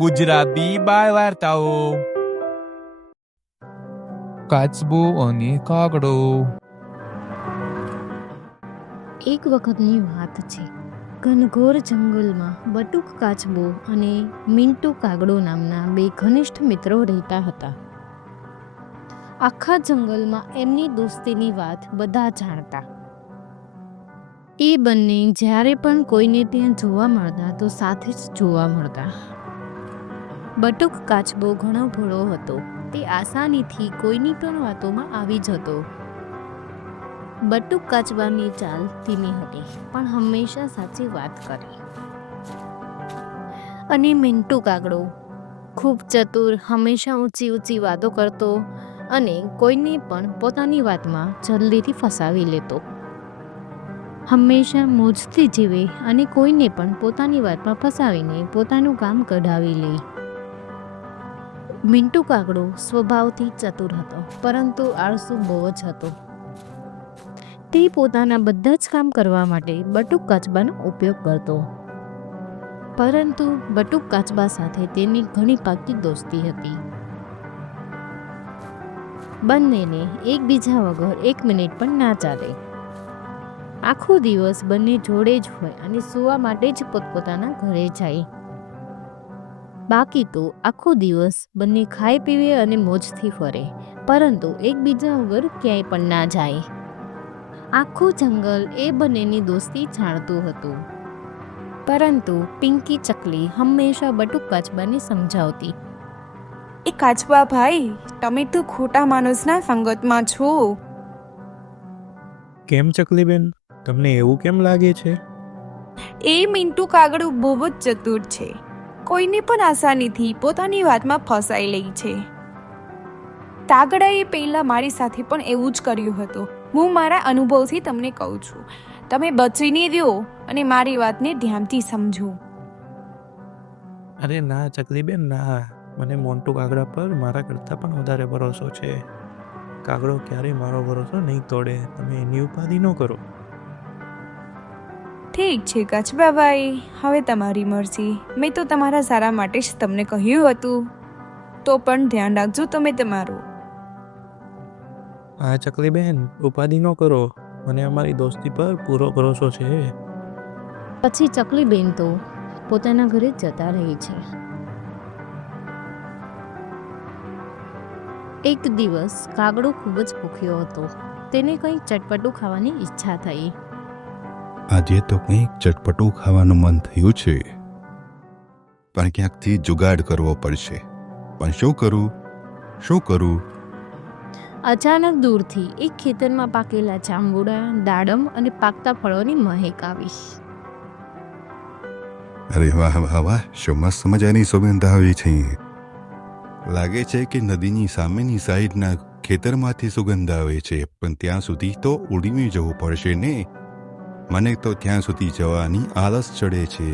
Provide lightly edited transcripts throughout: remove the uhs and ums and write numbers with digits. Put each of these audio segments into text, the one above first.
ગુજરાતી બાળ વાર્તાઓ. કાચબો અને કાગડો. એક વખતની વાત છે. ઘનઘોર જંગલમાં બટુક કાચબો અને મિન્ટુ કાગડો નામના બે ઘનિષ્ઠ મિત્રો રહેતા હતા. આખા જંગલમાં એમની દોસ્તીની વાત બધા જાણતા. એ બંને જ્યારે પણ કોઈને ત્યાં જોવા મળતા તો સાથે જ જોવા મળતા. બટુક કાચબો ઘણો ભોળો હતો. તે આસાનીથી કોઈની પણ વાતોમાં આવી જતો. બટુક કાચબાની ચાલ ધીમી હતી પણ હંમેશા સાચી વાત કરે. અને મિન્ટુ કાગડો ખૂબ ચતુર, હંમેશા ઊંચી ઊંચી વાતો કરતો અને કોઈને પણ પોતાની વાતમાં જલ્દીથી ફસાવી લેતો. હંમેશા મોજથી જીવે અને કોઈને પણ પોતાની વાતમાં ફસાવીને પોતાનું કામ કઢાવી લે. મિન્ટુ કાગડો સ્વભાવથી ચતુર હતો, પરંતુ આળસુ બહુ જ હતો. તે પોતાના બધા જ કામ કરવા માટે બટુક કાચબાનો ઉપયોગ કરતો. પરંતુ બટુક કાચબા સાથે તેની ઘણી પાકી દોસ્તી હતી. બંનેને એકબીજા વગર એક મિનિટ પણ ના ચાલે. આખો દિવસ બંને જોડે જ હોય અને સૂવા માટે જ પોતપોતાના ઘરે જાય. બાકી તો આખો દિવસ બંને ખાઈ પીવે અને મોજથી ફરે, પરંતુ એકબીજા વગર ક્યાંય પણ ના જાય. આખું જંગલ એ બંનેની દોસ્તી જાણતું હતું, પરંતુ પિંકી ચકલી હંમેશા બટુક કાચબાને સમજાવતી. એ કાચબા ભાઈ, તમે તો ખોટા માણસના સંગતમાં છો. કેમ ચકલીબેન, તમને એવું કેમ લાગે છે? એ મિન્ટુ કાગડું બહુ જ ચતુર છે. કોઈને પણ આસાનીથી પોતાની વાતમાં ફસાઈ લે છે. કાગડાએ પહેલા મારી સાથે પણ એવું જ કર્યું હતું. હું મારા અનુભવથી તમને કહું છું. તમે બચીને રહ્યો અને મારી વાતને ધ્યાનથી સમજો. અરે ના ચકલીબેન, ના. મને મોન્ટુ કાગડા પર મારા કરતાં પણ વધારે ભરોસો છે. કાગડો ક્યારેય મારો ભરોસો નહીં તોડે. તમે એની ઉપાધિ ન કરો. ઠીક છે કાચબા ભાઈ, હવે તમારી મરજી. મેં તો તમારા સારા માટે જ તમને કહ્યું હતું. તો પણ ધ્યાન રાખજો તમે તમારું. હા ચકલીબેન, ઉપાધિ ન કરો. મને અમારી દોસ્તી પર પૂરો ભરોસો છે. પછી ચકલીબેન તો પોતાના ઘરે જતા રહે છે. એક દિવસ કાગડો ખૂબ જ ભૂખ્યો હતો. તેને કંઈક ચટપટું ખાવાની ઈચ્છા થઈ. આજે તો કંઈક ચટપટું ખાવાનું મન થયું છે, પણ ક્યાંકથી જુગાડ કરવો પડશે. પણ શું કરું? અચાનક દૂરથી એક ખેતરમાં પાકેલા જાંબુડા, દાડમ અને પાકતા ફળોની મહેક આવી. અરે વાહ વાહ વાહ, શું મસ્ત મજાની સુગંધ આવી છે. લાગે છે કે નદીની સામેની સાઈડના ખેતરમાંથી સુગંધ આવે છે, પણ ત્યાં સુધી તો ઉડીને જવું પડશે ને. મને તો ત્યાં સુધી જવાની આળસ ચડે છે.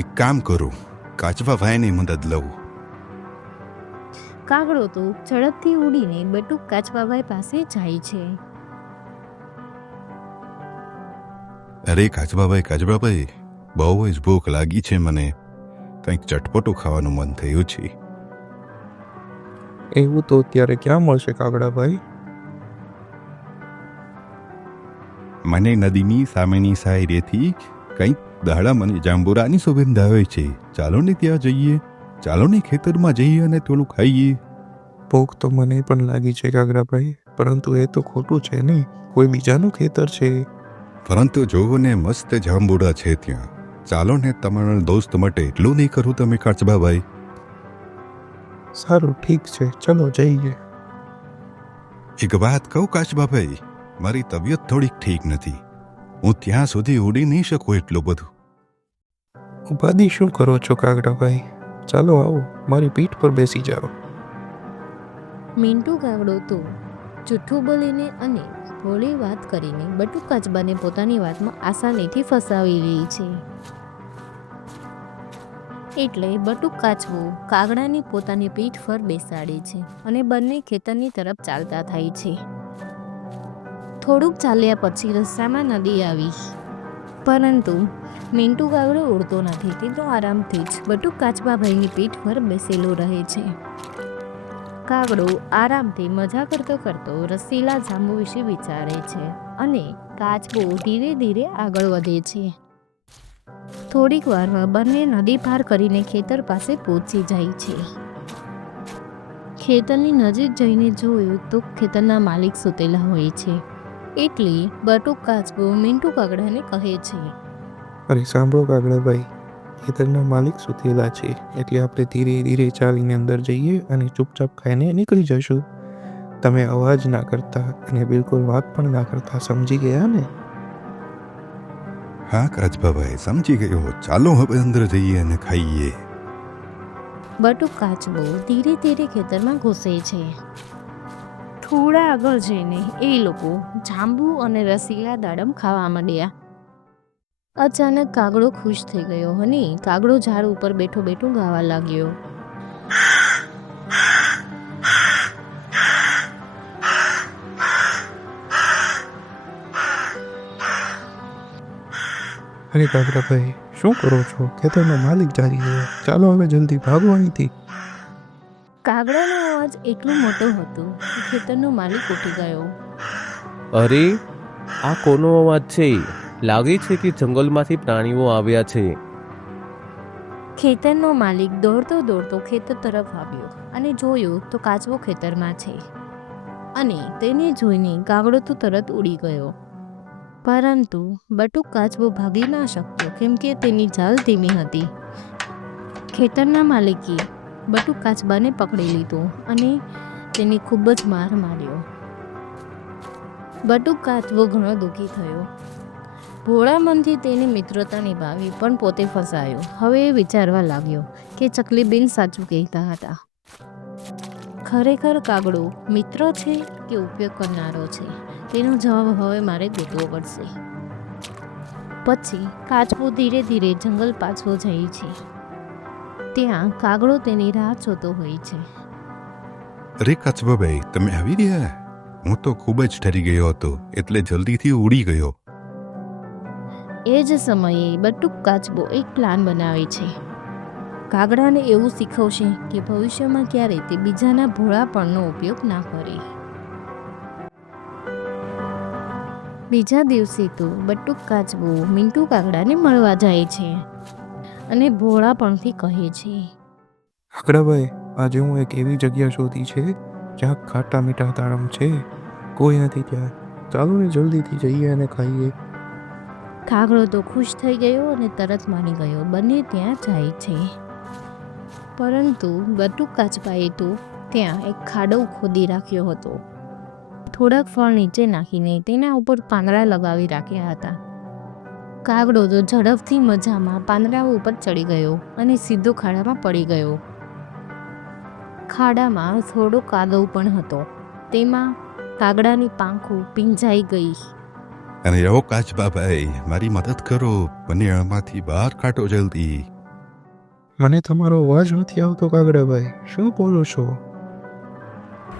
એક કામ કરું, કાચબા ભાઈની મદદ લઉં. કાગડો તો ઝડપથી ઉડીને બટુક કાચબાભાઈ પાસે જાય છે. અરે કાચબાભાઈ, બહુ જ ભૂખ લાગી છે મને. કંઈક ચટપટું ખાવાનું મન થયું છે. એવું તો અત્યારે ક્યાં મળશે કાગડાભાઈ? મને નદીની સામેની સાઈડેથી કંઈક દાડમ અને જાંબુરાની સુગંધ આવે છે. ચાલો ને ત્યાં જઈએ. ચાલો ને ખેતરમાં જઈએ અને થોડું ખાઈએ. ભૂખ તો મને પણ લાગી છે કાગડાભાઈ, પરંતુ એ તો ખોટું છે ને. કોઈ બીજાનું ખેતર છે. પરંતુ જોવો ને, મસ્ત જાંબુડા છે ત્યાં. ચાલો ને, તમારા દોસ્ત માટે એટલું નહીં કરું તમે કાચબાભાઈ? સારું, ઠીક છે, ચલો જઈએ. એક વાત કહું કાચબાભાઈ, મારી તબિયત થોડીક ઠીક નથી. હું ત્યાં સુધી ઉડી નહીં શકું એટલું બધું. ઉપાધિ શું કરો છો કાગડાભાઈ? ચાલો આવો, મારી પીઠ પર બેસી જાઓ. મિન્ટુ કાગડો તો જૂઠું બોલીને અને ભોળી વાત કરીને બટુક કાચબાને પોતાની વાતમાં આસાનીથી ફસાવી લે છે. એટલે બટુક કાચબો કાગડાને પોતાની પીઠ પર બેસાડે છે અને બંને ખેતરની તરફ ચાલતા થાય છે. થોડુંક ચાલ્યા પછી રસ્તામાં નદી આવી, પરંતુ મિન્ટુ કાગડો ઉડતો નથી, તે તો આરામથી જ બટુક કાચબાભાઈની પીઠ પર બેસેલો રહે છે. કાગડો આરામથી મજા કરતો કરતો રસીલા જાંબુ વિશે વિચારે છે અને કાચબો ધીરે ધીરે આગળ વધે છે. થોડીક વારમાં બંને નદી પાર કરીને ખેતર પાસે પહોંચી જાય છે. ખેતરની નજીક જઈને જોયું તો ખેતરના માલિક સૂતેલા હોય છે. એટલે બટુક કાચબો મિન્ટુ કાગડાને કહે છે, અરે સાંભળો કાગડાભાઈ, ખેતરના માલિક સૂતેલા છે, એટલે આપણે ધીરે ધીરે ચાલીને અંદર જઈએ અને ચૂપચાપ ખાઈને નીકળી જશું. તમે અવાજ ના કરતા અને બિલકુલ વાત પણ ના કરતા, સમજી ગયા ને? હા કાચબાભાઈ, સમજી ગયો. ચાલો હવે અંદર જઈએ અને ખાઈએ. બટુક કાચબો ધીરે ધીરે ખેતરમાં ઘૂસે છે. થોડા આગળ જઈને એ લોકો જાંબુ અને રસીલા દાડમ ખાવા માંડ્યા. અચાનક કાગડો ખુશ થઈ ગયો અને કાગડો ઝાડ ઉપર બેઠો બેઠો ગાવા લાગ્યો. અરે કાગડાભાઈ, શું કરો છો? ખેતરનો માલિક જાગી ગયો. ચાલો હવે જલ્દી ભાગો અહીંથી. કાગડાનો અવાજ એટલો મોટો હતો કે ખેતરનો માલિક ઉઠી ગયો. અરે, આ કોનો અવાજ છે? લાગે છે કે જંગલમાંથી પ્રાણીઓ આવ્યા છે. ખેતરનો માલિક દોડતો દોડતો ખેતર તરફ આવ્યો અને જોયું તો કાચબો ખેતરમાં છે અને તેને જોઈને કાગડો તો તરત ઉડી ગયો. પરંતુ બટુક કાચબો ભાગી ના શકતો કેમ કે તેની ચાલ ધીમી હતી. ખેતરના માલિકે બટુક કાચબાને પકડી લીધો અને તેને ખૂબ જ માર માર્યો. બટુક કાચબો ઘણો દુઃખી થયો. ભોળા મનથી તેની મિત્રતા નિભાવી પણ પોતે ફસાયો. હવે એ વિચારવા લાગ્યો કે ચકલીબેન સાચું કહેતા હતા. ખરેખર કાગડો મિત્ર છે કે ઉપયોગ કરનારો છે, તેનો જવાબ હવે મારે ગોતવો પડશે. પછી કાચબો ધીરે ધીરે જંગલ પાછો જાય છે. ત્યાં કાગડો તેની રાહ જોતો હોય છે. અરે કાચબાભાઈ, તમે આવી રહ્યા? હું તો ખૂબ જ ડરી ગયો હતો, એટલે જલ્દીથી ઉડી ગયો. એ જ સમયે બટુક કાચબો એક પ્લાન બનાવે છે. કાગડાને એવું શીખવશે કે ભવિષ્યમાં ક્યારેય તે બીજાના ભોળાપણનો ઉપયોગ ના કરે. બીજા દિવસે તો બટુક કાચબો મિન્ટુ કાગડાને મળવા જાય છે અને ભોળાપણથી કહે છે, કાગડાભાઈ, આજે હું એક એવી જગ્યા શોધી છે જ્યાં ખાટા મીઠા દાડમ છે. કોઈ નથી ત્યાં. ચાલો ને જલ્દીથી જઈએ અને ખાઈએ. કાગડો તો ખુશ થઈ ગયો અને તરત માની ગયો. બંને ત્યાં જાય છે. પરંતુ બટુક કાચબાએ તો ત્યાં એક ખાડો ખોદી રાખ્યો હતો. થોડાક ફળ નીચે નાખીને તેના ઉપર પાંદડા લગાવી રાખ્યા હતા. કાગડો તો ઝડપથી મજામાં પાંદડા ઉપર ચડી ગયો અને સીધો ખાડામાં પડી ગયો. ખાડામાં થોડો કાદવ પણ હતો. તેમાં કાગડાની પાંખો પીંજાઈ ગઈ. અને ઓ કાચબાભાઈ, મારી મદદ કરો. મને આમાંથી બહાર કાઢો જલ્દી. મને તમારો અવાજ નથી આવતો કાગડાભાઈ, શું બોલો છો?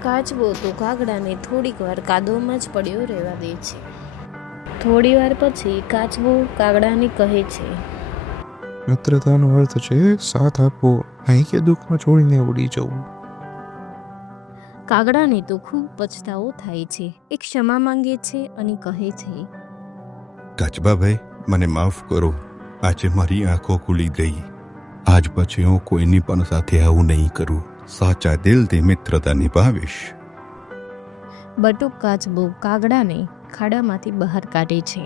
કાચબો તો કાગડાને થોડીક વાર કાદવમાં જ પડ્યો રહેવા દે છે. થોડી વાર પછી કાચબો કાગડાને કહે છે, મિત્રતાનો અર્થ છે સાથ આપવો, નહીં કે દુઃખમાં છોડીને ઉડી જવું. કાગડાને તો ખૂબ પછતાવો થાય છે. એ ક્ષમા માંગે છે અને કહે છે, કાચબાભાઈ, મને માફ કરો. આજે મારી આંખો ખુલી ગઈ. આજ પછી હું કોઈની પણ સાથે આવું નહીં કરું. સાચા દિલથી મિત્રતા નિભાવીશ. બટુક કાચબો કાગડાને ખાડામાંથી બહાર કાઢે છે.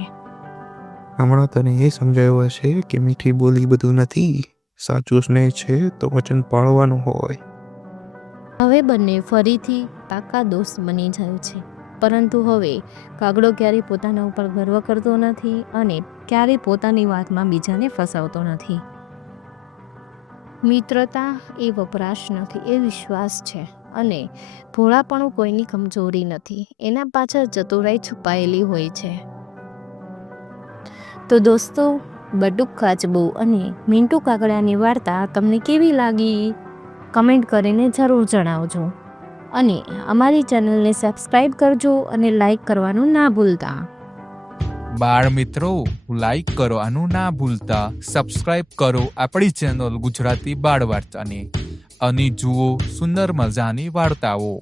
હમણાં તને એ સમજાયું હશે કે મીઠી બોલી બધું નથી. સાચું સ્નેહ છે તો વચન પાળવાનું હોય. હવે બંને ફરીથી પાકા દોસ્ત બની જાય છે. પરંતુ હવે કાગડો ક્યારેય પોતાના ઉપર ગર્વ કરતો નથી અને ક્યારેય પોતાની વાતમાં બીજાને ફસાવતો નથી. મિત્રતા એ વપરાશ નથી, એ વિશ્વાસ છે. અને ભોળાપણું કોઈની કમજોરી નથી, એના પાછળ ચતુરાઈ છુપાયેલી હોય છે. તો દોસ્તો, બટુક કાચબો અને મિન્ટુ કાગડાની વાર્તા તમને કેવી લાગી? કમેન્ટ કરીને જરૂર જણાવજો અને અમારી ચેનલને સબસ્ક્રાઈબ કરજો અને લાઈક કરવાનું ના ભૂલતા. બાળ મિત્રો લાઈક કરો આનું ના ભૂલતા, સબસ્ક્રાઇબ કરો આપણી ચેનલ ગુજરાતી બાળ વાર્તાને અને જુઓ સુંદર મજાની વાર્તાઓ.